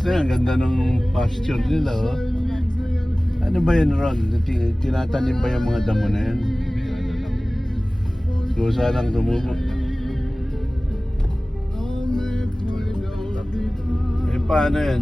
Ang ganda ng pasture nila, oh. Ano ba yan, Ron? Tinatanim ba yung mga damo na yan? Kusa lang tumubo. Eh, paano yan?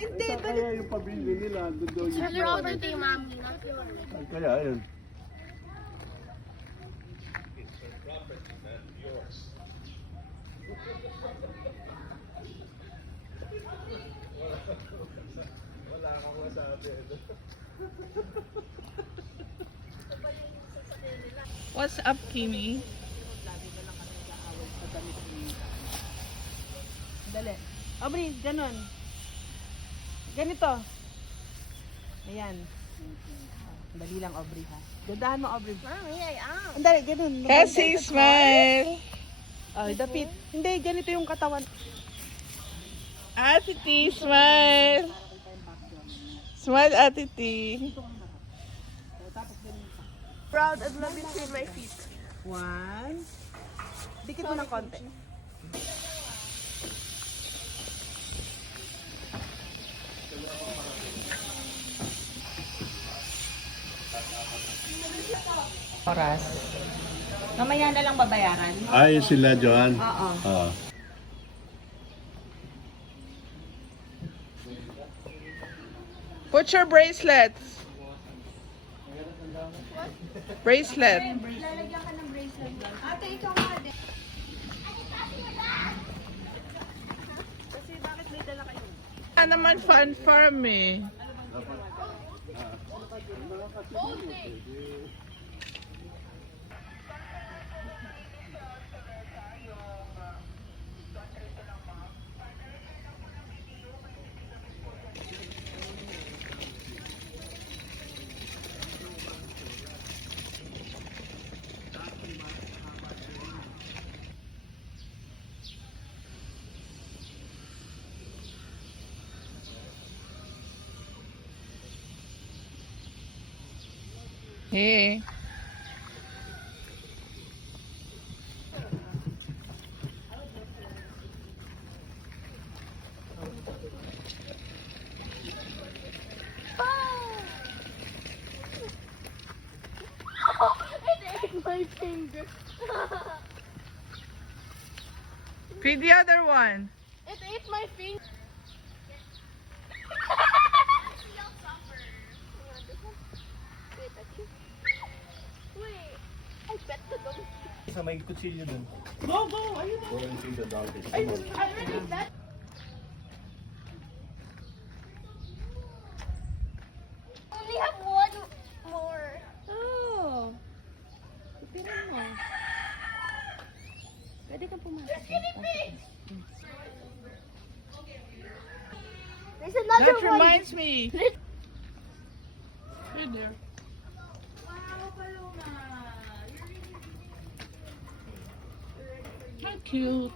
Hindi, Kaya yung pabili nila, doon It's her property, mommy, not yours. Kaya yun. What's up, Kimi? Dali. Aubrey, ganun. Ganito. Ayan. Dali lang, Aubrey, ha? Gadahan mo, Aubrey. Mommy, I am. Dali, ganun. Cassie, smile! Ay, dapit. Hindi, ganito yung katawan. Ate T, smile! Smile, Ate T. Proud and love between my feet. One. Dikit mo ng konti. Oras. Mamaya na lang babayaran. Ay, sila, Joan. Oo. Oo. Put your bracelets. Bracelet. Lalagyan ka ng bracelet doon. Ate, ikaw nga din. Kasi bakit may dala kayo? Ano naman fun for me? Hey. It ate my finger. Feed the other one. It ate my finger. Wait, I bet the dog. Sa may kutsilyo dun. Go, go! Ayun. Go and see the dog. I already bet. Only have one more. Oh. Ipiran mo. Pwede kang pumasok. You're kidding me! There's another That one. reminds me. Hey there. How cute.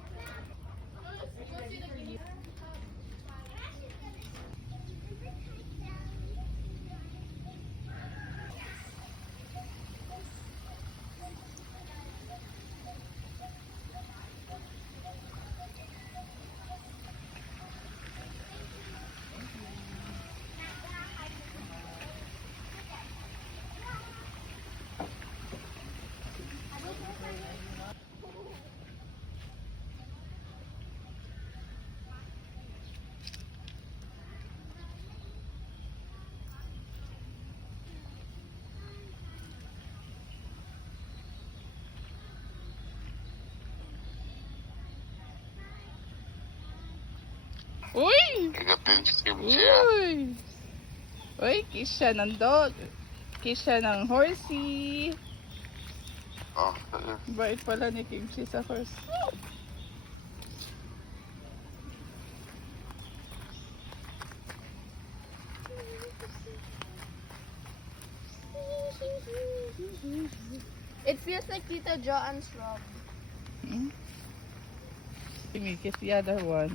Uy! Uy! Uy, kiss siya ng dog. Kiss siya ng horsey. Bait pala ni Kimchi sa horse. It feels like Tita Joanne's rub. Hmm? Give me kiss the other one.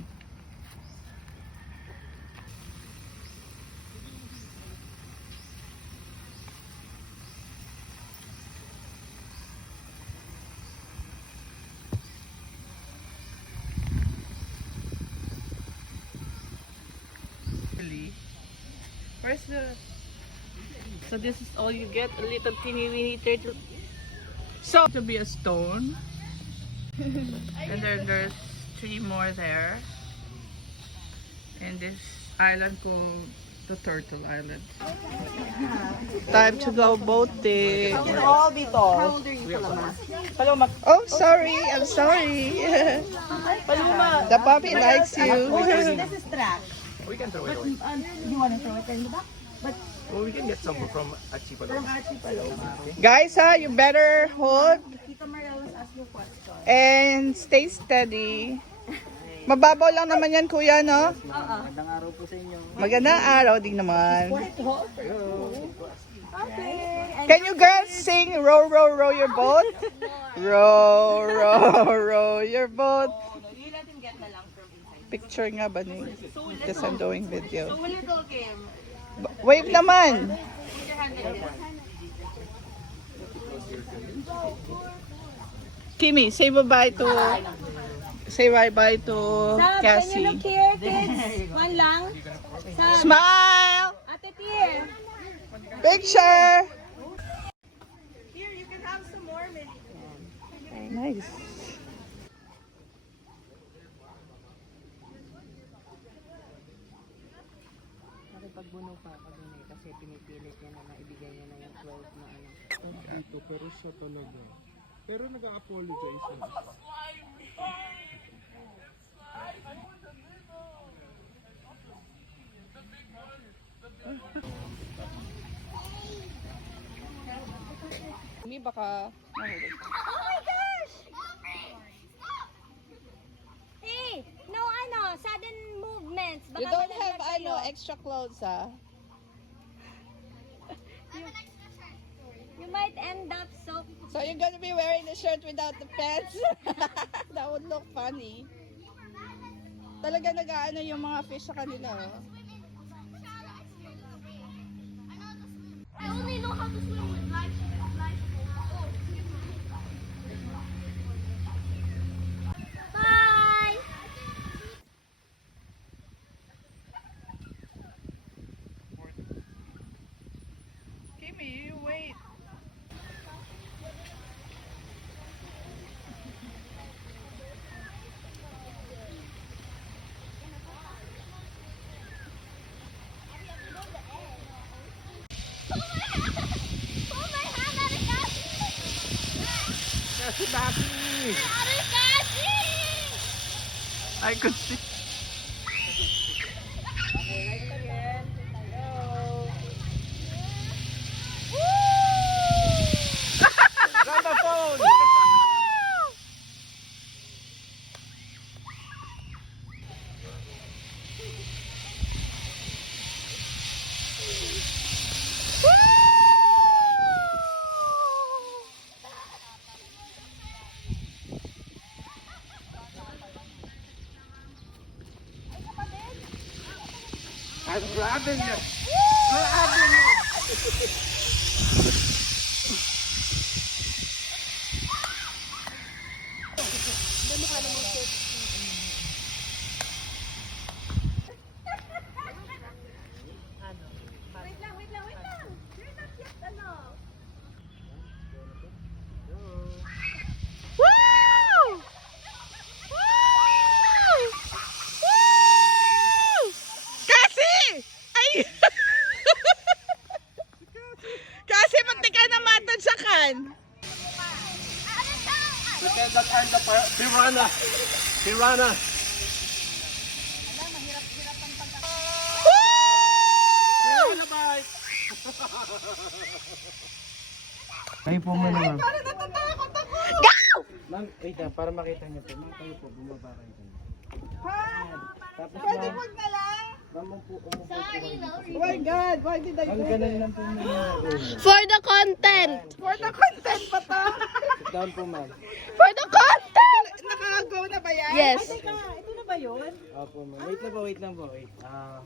Where's the... So this is all you get? A little teeny-weeny turtle. So, to be a stone. And then there's 3 more there. And this island called the Turtle Island. Time to go boating. Can all be tall. How old are you, Paloma? Paloma. Oh, sorry. I'm sorry. Paloma. The puppy likes you. This is trash. We can throw it away. You want to throw it in the back? Well, we can get some from Archipelago. Guys, you better hold Tita Mariela's ask you question. and stay steady. Mababaw lang naman yan, kuya, no? Magandang araw po sa inyo. Magandang araw din naman. Okay. Can you girls sing row, row, row your boat? Row, row, row your boat. You let him get na lang from inside. Picture nga ba ni? Because I'm doing video. So, little Kim. Wave naman. Put your hand like this. Kimi, say bye-bye to... Say bye-bye to Cassie. here, kids? One lang. Smile! Ate Tier. Picture! Here, you can have some more, Millie. Nice. Nakipagbuno pa ako dun eh, kasi pinipilit niya na ibigay niya na yung 12 na ano. Dito, pero siya talaga. Pero nag-apologize na. Kimi, baka mahulog. Oh my gosh! Hey, no sudden movements. You don't have extra clothes, ah. You might end up so... So you're gonna be wearing the shirt without the pants? That would look funny. Talaga nag-aano yung mga fish sa kanila, oh. I only know how to swim with life. Bye! Kimi, you wait. Kasi dati! I could see. Grab the phone! I'm grabbing it! Grabbing it! Wait lang. You're not yet, Woo! Woo! Woo! Cassie! Ay! Cassie, pati ka na matod sa kan. Pretend that I'm the piranha! Piranha! Piranha bite! Kayo po muna, ma'am. Go! Ma'am, wait lang, para makita niyo po. Ma'am, kayo po, bumaba kayo. Tapos, Pwede ma'am, wag na lang. ma'am, umupo po kayo. Oh my God, why did I Ma'am, do ganun that? lang po muna. For the content! For the content pa to. Sit down po, ma'am. For the content! Naka-go na ba yan? Yes. Ito na ba yun? Opo, ma'am. Wait lang po.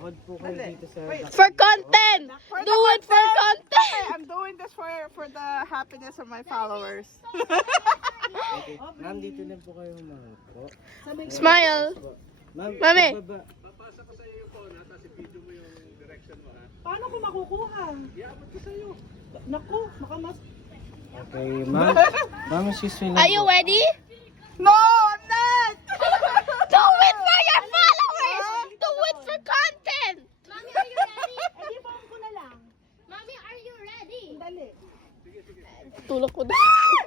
Hold po kayo dito sa... For content! Do it for content! I'm doing this for the happiness of my followers. Okay. Ma'am, dito lang po kayo po. Smile! Ma'am, Mami. pagbaba. Papasa ko sa iyo yung phone, ha? Tapos i-video mo yung direction mo, ha? Paano ko makukuha? Iabot ko sa'yo. Naku, baka mas... Okay, ma'am. Ma'am, excuse me lang Are you po. ready? No, I'm not! Do it for your followers! Do it for content! Mommy, are you ready? Hindi, phone ko na lang. Mommy, are you ready? Dali. Tulak ko na.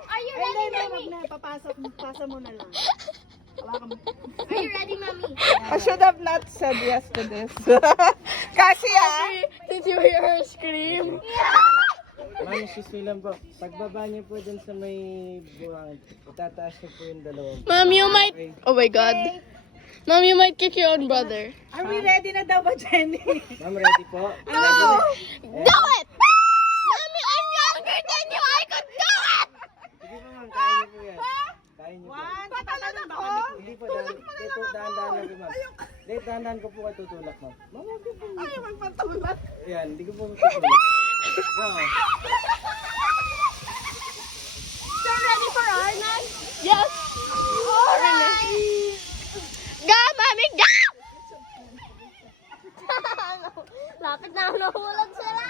Are you ready, Hindi, mommy? wag na. Pasa mo na lang. Hawakan mo. Are you ready, mommy? I should have not said yes to this. Kasi Did you hear her scream? Ma'am, excuse me lang po. Pagbaba niyo po dun sa may buwang, itataas niyo po yung dalawang. Mom, you might... Oh my God. Mom, you might kick your own brother. Are we ready na daw ba, Jenny? Ma'am, ready po? No! Do it! Mommy, I'm younger than you! I could do it! Sige po ma'am, kaya niyo po yan. Kaya niyo po. One, patalon ba kami? Hindi po, dahan-dahan lang po ma'am. Hindi, dahan-dahan ko po kayo tutulak ma'am. Ma'am, huwag niyo po. Ay, magpatulad. Ayan, hindi ko po tutulak. Oo. So ready for Arnold? Yes! Alright! Go, mommy, go! Lapit na ako nahulog sila!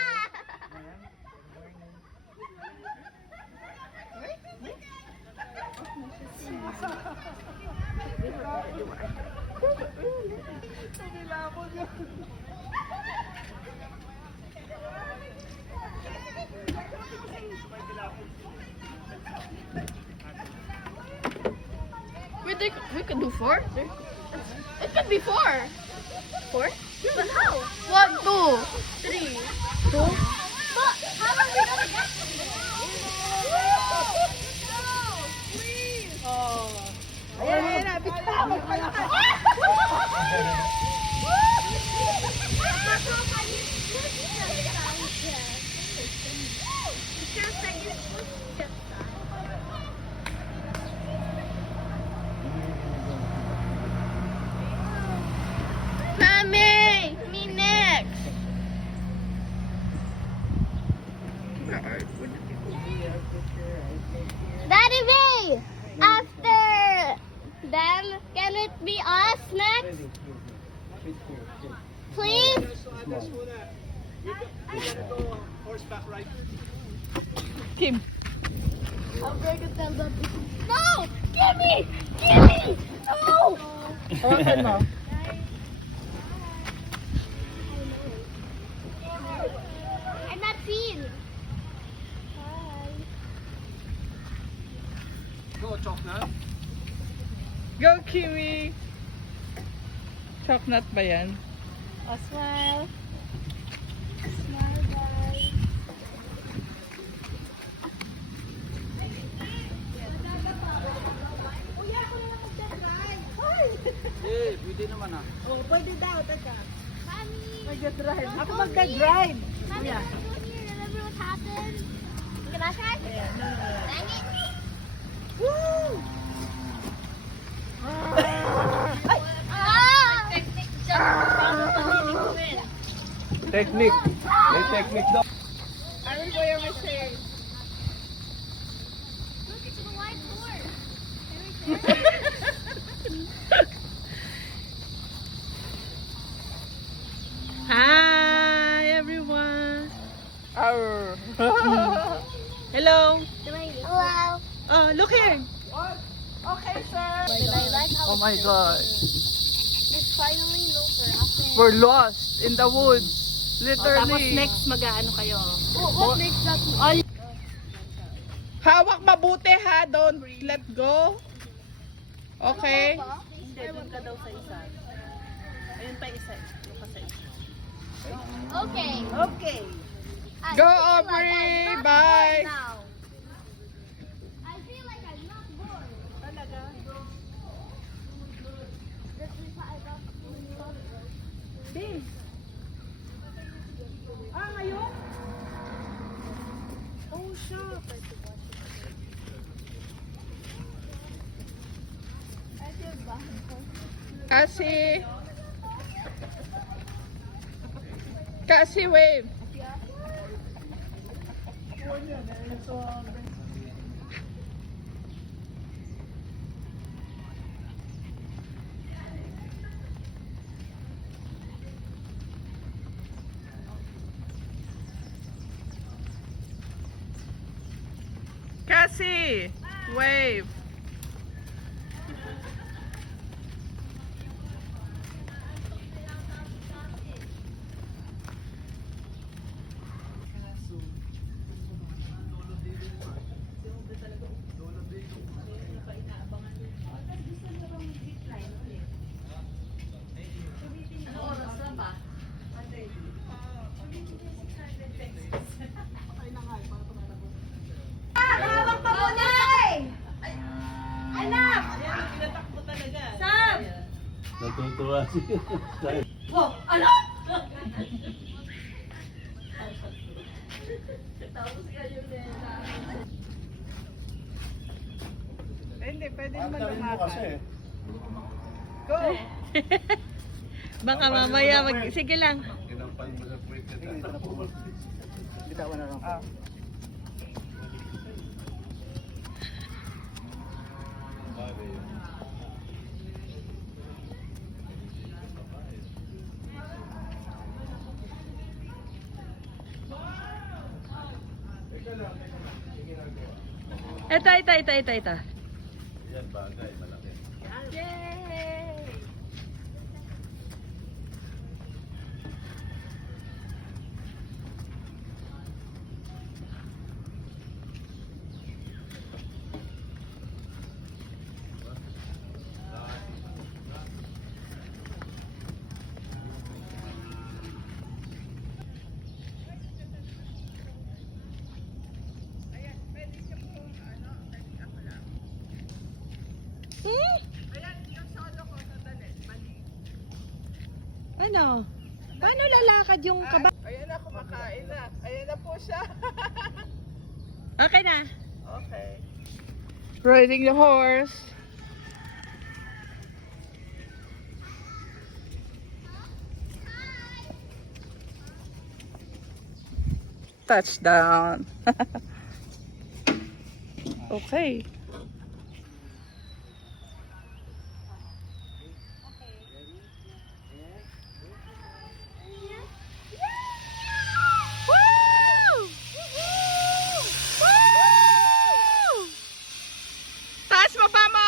We could do 4. It could be 4. 4? But how? 1, 2, 3, 2. But how are we gonna get Ayan, ayan, na. Bitawan pa lang. Mommy! Me next! Daddy B! After them, can it be us next? Please? Kim. I'll break it down. No! Gimme! Gimme! No! Hawakan mo. I'm not seen. Go, Kimi! Chocolate ba yan? A smile. Smile, guys. Eh, pwede naman ah. Oh, pwede daw, teka. Mommy! Mag-drive. Ako mag-drive. Mommy, yeah. Remember what happened? Can I try? Dang it. Woo! Ah! Technique. May technique daw. I will go your mistake. Look, it's the white horse. Hi, everyone. Arr. Hello. Hello. Oh, look here. Okay, sir. Did I like how Oh my God. it's finally no harassment? We're lost in the woods. Literally. mag-ano kayo? What makes that all Hawak mabuti ha. Don't let go. Okay. Hindi, doon ka daw sa isa. Ayun pa isa. Doon ka sa isa. Okay. Okay. I Go, feel like Aubrey. I'm not Bye. bored now. I feel like I'm not bored. Talaga? This is how I got Babe. Ah, ngayon? Oh, shucks. I feel bad. Kasi wave. Wave. Natutuwa siya. Hindi, pwede Ang galing mo kasi. Go! Baka mamaya sige lang. Ginampal mo sa puwit ka. Bitawan na lang. Ito. Yan, bagay, malaki. Ano? Paano lalakad yung kaba? Ayan na, kumakain na. Ayan na po siya. Okay na. Okay. Riding the horse. Touchdown. Okay. Taas mo pa mo!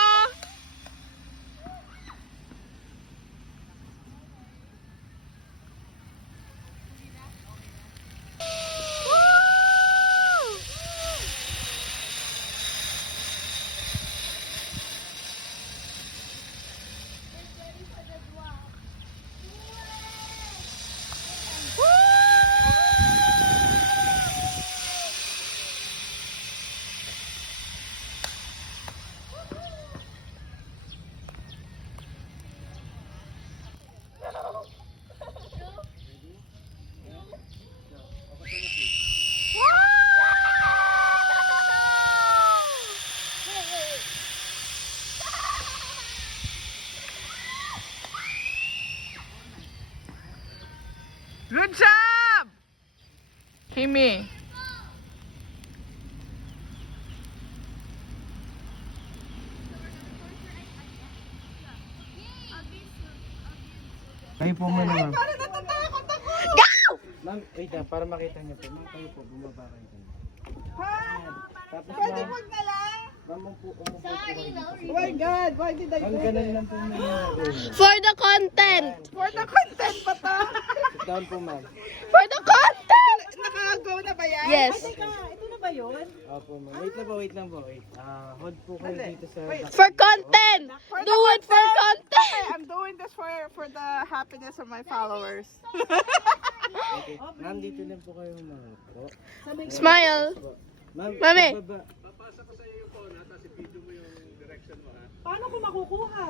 Good job! Kimi. Kayo po muna, ma'am. Ma'am, wait lang, para makita niyo po. Ma'am, kayo po, bumaba kayo. Ayan. Tapos, ma'am, ma'am, umupo po kayo dito. Oh my God, why did I Ma'am, ganun lang po muna. For the content! For the content pa to? Sit down po, ma'am. For the content! Naka-go na ba yan? Yes. Ito na ba yun? Opo, ma'am. Wait lang po, wait. Hold po kayo dito sa... For content! Do it for content! I'm doing this for the happiness of my followers. Okay. Ma'am, dito lang po kayo mahupo. Smile! Ma'am, Mami. pagbaba. Paano ko makukuha?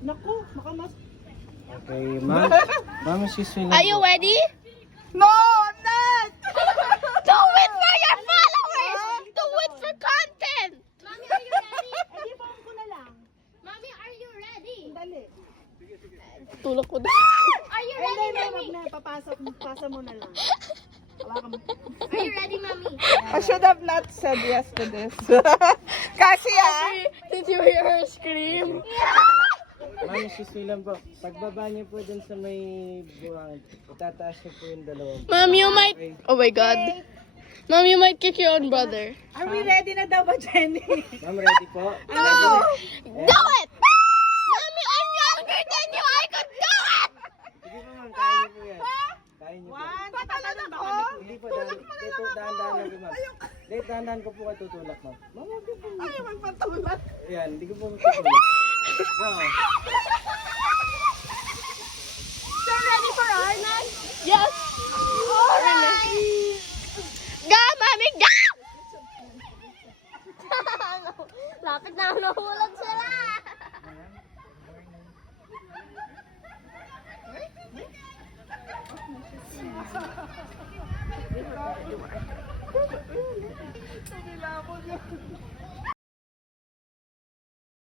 Naku, baka mas... Okay, ma'am. Ma'am, excuse me lang Are you po. ready? No, I'm not! Do it for your followers! Do it for content! Mommy, are you ready? Eh, di phone ko na lang. Mommy, are you ready? Dali. Tulak ko na. Are you Eh, ready, hindi, mommy? wag na. Pasa mo na lang. Hawakan mo. Are you ready, mommy? I should have not said yes to this. Kasi Did you hear her scream? Ma'am, excuse me lang po. Pagbaba niyo po dun sa may buwang, itataas niyo po yung dalawang. Mom, you might... Oh my God. Mom, you might kick your own brother. Are we ready na daw ba, Jenny? Ma'am, ready po? Do it! Mommy, I'm younger than you! I could do it! Sige po ma'am, kaya niyo po yan. Kaya niyo po. Tatalon ako? Hindi po, dahan-dahan lang po ma'am. Hindi, dahan-dahan ko po kayo tutulak ma'am. Ma'am, huwag niyo po. Ay, magpatulak. Ayan, hindi ko po tutulak. Wow. So ready for Arnold? Yes! Alright! Go, Mommy, go! Lapit na ako nahulog sila!